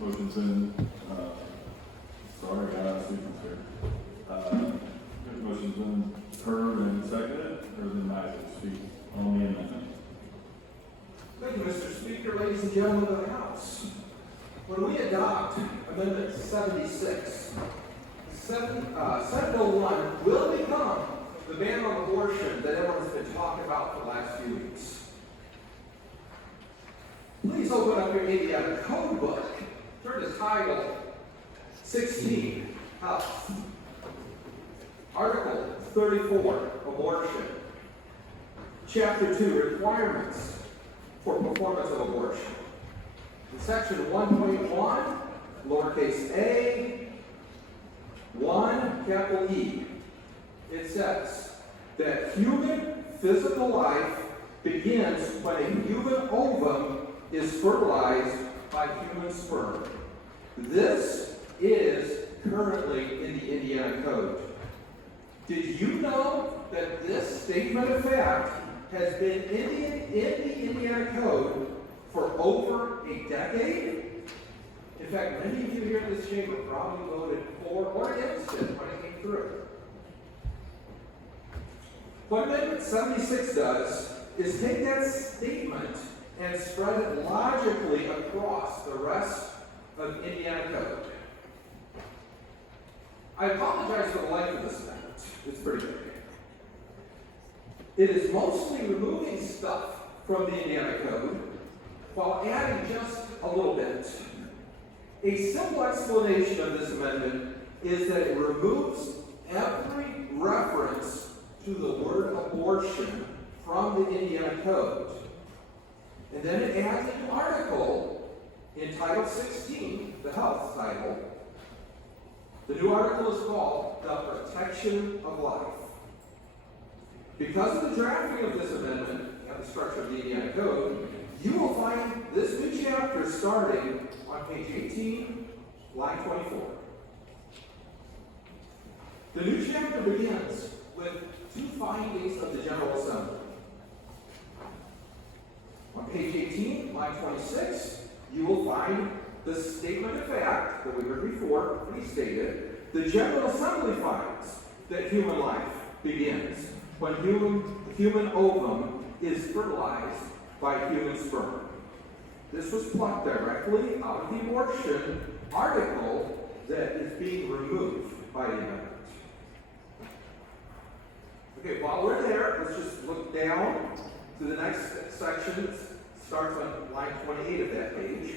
Motion's been, Stevens here. Motion's been heard and seconded, or is it Isaac speak on the amendment? Thank you, Mr. Speaker, ladies and gentlemen of the House. When we adopt Amendment 76, Senate Bill 1 will become the ban on abortion that everyone's been talking about for the last few weeks. Please open up your Indiana Code book. Turn to Title 16, Health. Article 34, Abortion. Chapter 2, Requirements for Performance of Abortion. In Section 1.1, lowercase a, 1, capital E, it says that human physical life begins when a human ovum is fertilized by human sperm. This is currently in the Indiana Code. Did you know that this statement of fact has been in the Indiana Code for over a decade? In fact, many of you here in this chamber probably voted for or against it when it came through. What Amendment 76 does is take that statement and spread it logically across the rest of Indiana Code. I apologize for the length of this amendment. It's pretty big. It is mostly removing stuff from the Indiana Code while adding just a little bit. A simple explanation of this amendment is that it removes every reference to the word abortion from the Indiana Code. And then it adds an article in Title 16, the health title. The new article is called The Protection of Life. Because of the drafting of this amendment and the structure of the Indiana Code, you will find this new chapter starting on page 18, line 24. The new chapter begins with two findings of the General Assembly. On page 18, line 26, you will find the statement of fact that we heard before restated. The General Assembly finds that human life begins when human ovum is fertilized by human sperm. This was plucked directly out of the abortion article that is being removed by the amendment. Okay, while we're there, let's just look down to the next section. It starts on line 28 of that page.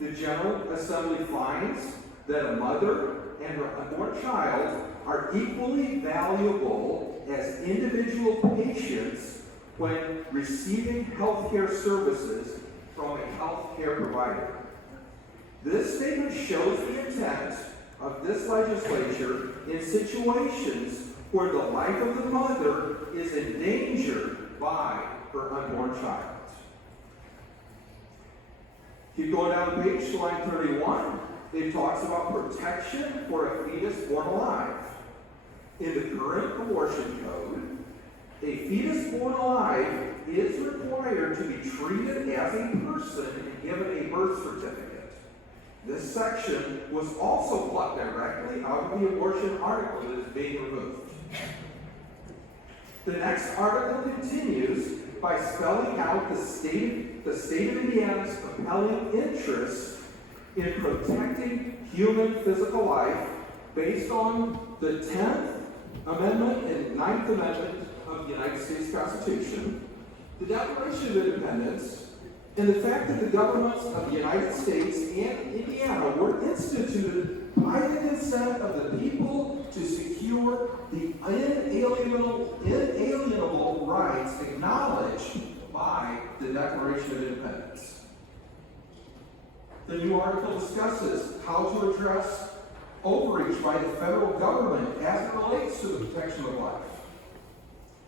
The General Assembly finds that a mother and her unborn child are equally valuable as individual patients when receiving health care services from a health care provider. This statement shows the intent of this legislature in situations where the life of the mother is endangered by her unborn child. Keep going down the page to line 31. It talks about protection for a fetus born alive. In the current abortion code, a fetus born alive is required to be treated as a person and given a birth certificate. This section was also plucked directly out of the abortion article that is being removed. The next article continues by spelling out the state of Indiana's compelling interest in protecting human physical life based on the 10th Amendment and 9th Amendment of the United States Constitution, the Declaration of Independence, and the fact that the governments of the United States and Indiana were instituted by the consent of the people to secure the inalienable rights acknowledged by the Declaration of Independence. The new article discusses how to address overreach by the federal government as it relates to the protection of life.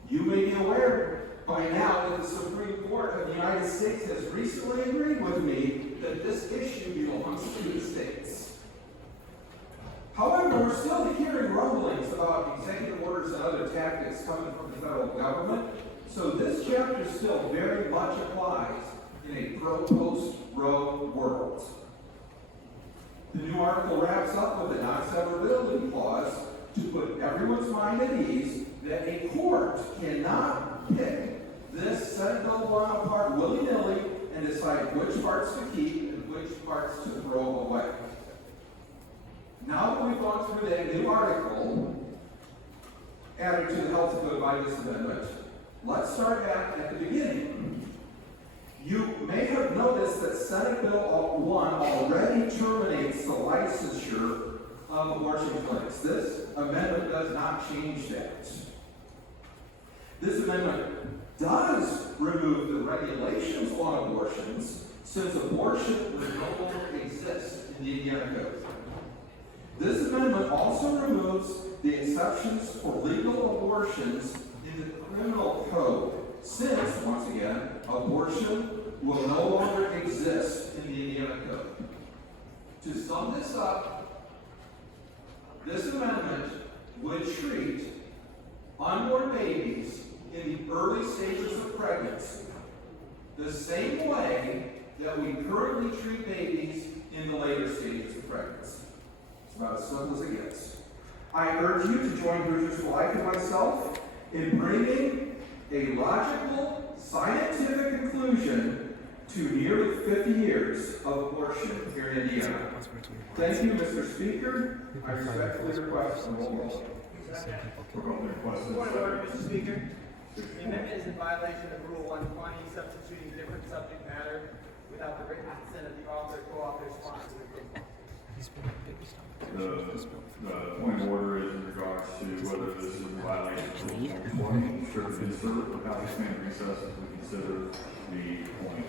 You may be aware by now that the Supreme Court of the United States has recently agreed with me that this issue belongs to the states. However, we're still hearing rumblings about executive orders and other tactics coming from the federal government, so this chapter still very much applies in a pro-post Roe world. The new article wraps up with a non-severability clause to put everyone's mind at ease that a court cannot pick this Senate Bill 1 apart willy-nilly and decide which parts to keep and which parts to throw away. Now that we've gone through that new article added to the Health Code by this amendment, let's start at the beginning. You may have noticed that Senate Bill 1 already terminates the licensure of abortion clinics. This amendment does not change that. This amendment does remove the regulations on abortions, since abortion would no longer exist in the Indiana Code. This amendment also removes the exceptions for legal abortions in the criminal code, since, once again, abortion will no longer exist in the Indiana Code. To sum this up, this amendment would treat unborn babies in the early stages of pregnancy the same way that we currently treat babies in the later stages of pregnancy. It's about as simple as it gets. I urge you to join Bridges for Life and myself in bringing a logical, scientific conclusion to nearly 50 years of abortion here in Indiana. Thank you, Mr. Speaker. I respectfully request a roll call. We're going to request Point a of order, second. Mr. Speaker. The amendment is in violation of Rule 120, substituting different subject matter without the written consent of the author, co-author, sponsor, or The point of order is in regards to whether this is a violation of Rule 120. Should we consider, without this man recess, if we consider the point.